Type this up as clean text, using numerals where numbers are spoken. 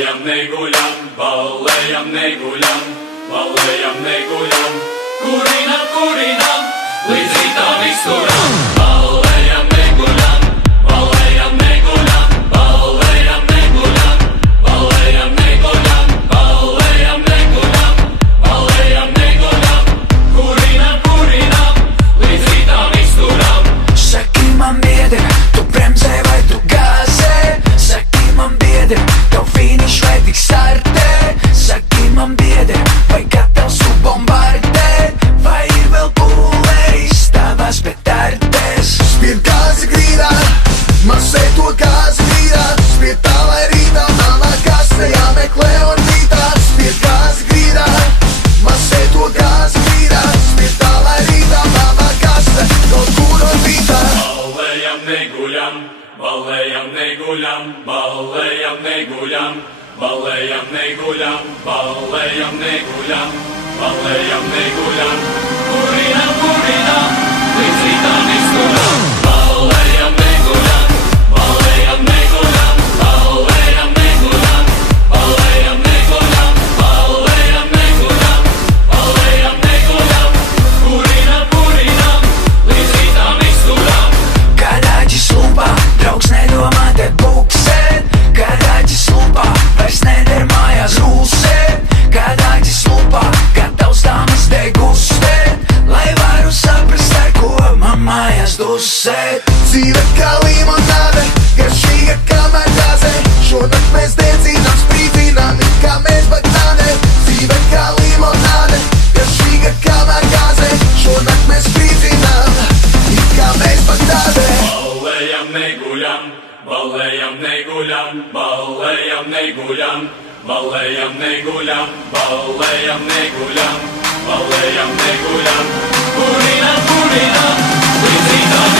Ballējam, neguļam, ballējam, neguļam, ballējam, neguļam, kurinam, kurinam, līdz rītam izturam. Ballējam, neguļam, ballējam, neguļam, ballējam, neguļam, ballējam, neguļam, ballējam, neguļam, ballējam, neguļam, kurinam, kurinam, līdz rītam izturam. Saki man biedri, tu bremzē vai tu gāzē? Saki man biedri, tev finiš vai tik startē? Saki man biedri, vai gatavs tu bombardēt? Vai ir vēl pūleris tavās petardēs? Spied gāzi grīdā, masē to gāzi grīdā. Spied tā, lai rītā manā kastē jāmeklē orbītā. Spied gāzi grīdā, masē to gāzi grīdā. Spied tā, lai rītā manā kastē kaut kur orbītā. Ballējam, neguļam, ballējam, neguļam, ballējam, neguļam, ballējam, neguļam, ballējam, neguļam, ballējam, neguļam, kurinam, kurinam, līdz rītam izturam. Ballējam, neguļam, ballējam, neguļam, ballējam, neguļam, ballējam, neguļam, ballējam, neguļam, ballējam, neguļam, kurinam, kurinam, līdz rītam izturam. Garāģis lupā, draugs nedomā te buksēt. Garāģis lupā, vairs neder mājās rūsēt. Garāģis lupā, gatavs dāmas degustēt. Lai varu saprast, ar ko man mājās dusēt. Dzīve kā limonāde, garšīga kā magāze. Šonakt mēs dedzinām, sprīdzinām, it kā mēs bagnāde. Dzīve kā limonāde, garšīga kā magāze. Šonakt mēs sprīdzinām, it kā mēs bagnāde. Ballējam, neguļam, ballējam, neguļam, ballējam, neguļam, ballējam, neguļam, ballējam, neguļam, ballējam, neguļam, kurinam, kurinam, līdz rītam